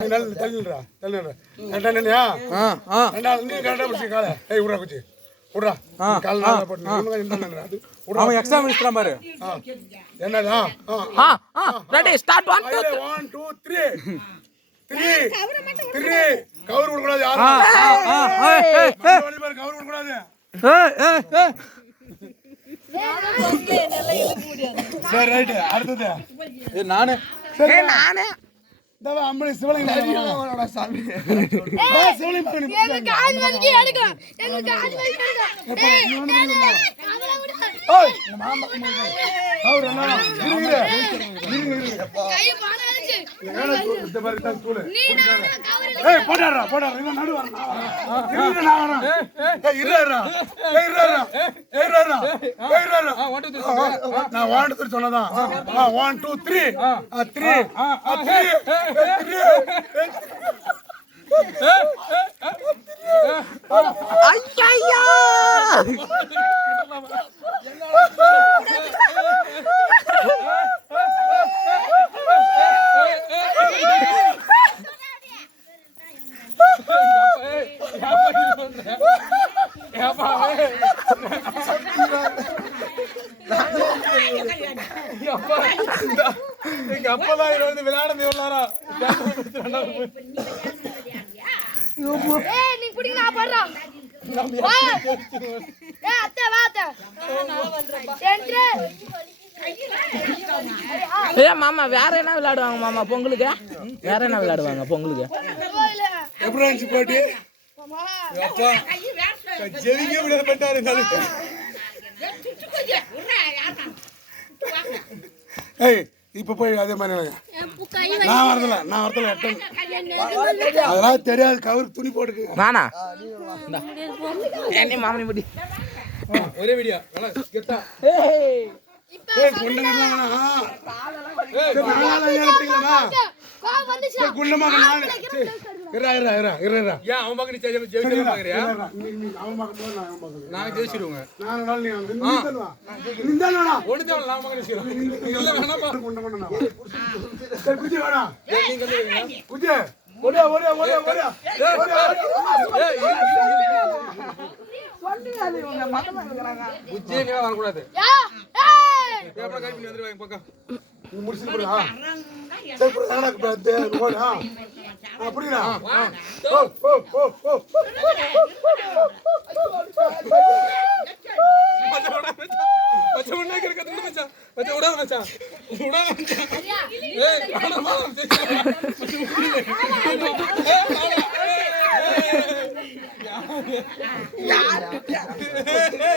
தள்ளிடுறா தள்ளிடுறா ரெண்டாவது நீ கரெக்டாக பிடிச்சி காலை ஏய் விட்றா குச்சி விட்றா கால் நாளா போட்டு அது அவன் எக்ஸ்ட்ரா மினிஸ்டரா பாரு என்னடா ரெடி ஸ்டார்ட் 1 2 3 கவர் விட கூடாது யாரும் கவர் விட கூடாது சரி ரைட் அடுத்தது நானு நானே தவ அம்பளை சிவலிங்க சாமி சிவலிங்க எனக்கு கால் வலிக்கு எடுங்க எனக்கு கால் வலிக்கு எடுங்க ஓய் மாமா கவர் என்ன இருங்க கை பாடாச்சு இந்த மாதிரி தான் ஸ்கூல் நீ நான் கவர் ஏய் போடாடா இவன் நடு வரணும் நான் வரணும் ஏய் இருடா நான் 1 2 சொன்னதான் 1 2 3 ஐயா எங்க அப்பதான் இதை வந்து விளையாட விளாடா ஏய் நீ புடி நான் பண்றேன் ஏய் அத்தை வா அத்தை நான் பண்றேன் ஏ மாமா வேற என்ன விளையாடுவாங்க மாமா பொங்கலுக்கு வேற என்ன விளையாடுவாங்க பொங்கலுக்கு எப்படி இருந்துச்சு போட்டி அப்பா ஜெயிக்க முடியாது பண்ணிட்டாரு ஏய் இப்ப போய் அதே மாதிரி நான் வரதுல எட்டன் அதெல்லாம் தெரியாது கவர் துணி போட்டுக்கு நானா என்ன மாமனி முடி ஒரே வீடியோ நல்லா கெத்தா ஏய் குண்டங்கலாம் கோவம் வந்துச்சு குண்டமா இறா ஏன் அவன் பக்கம் நீ ஜெயிக்க பாக்குறியா அவன் பக்கத்துல நாங்க ஜெயிச்சிருவோங்க நான் நாள் நீ தான் ஒண்ணு தான் நான் பக்கம் ஜெயிச்சிருவோம் இல்ல வேணாப்பா குண்டமா சரி குஜி வாடா நீங்க வந்து குஜி ஓடியா புஜ்ஜே நீ வரக்கூடாது ஏய் பேப்பர் கட் பண்ணி வந்துருவாங்க பக்கம் நீ முடிச்சு போடா சரி போடா எனக்கு பத்தே ஓடா அப்படிடா ஓ மச்சான் உன்னை கேக்குறது மச்சான் விடாத மச்சான் ஏய் காணமா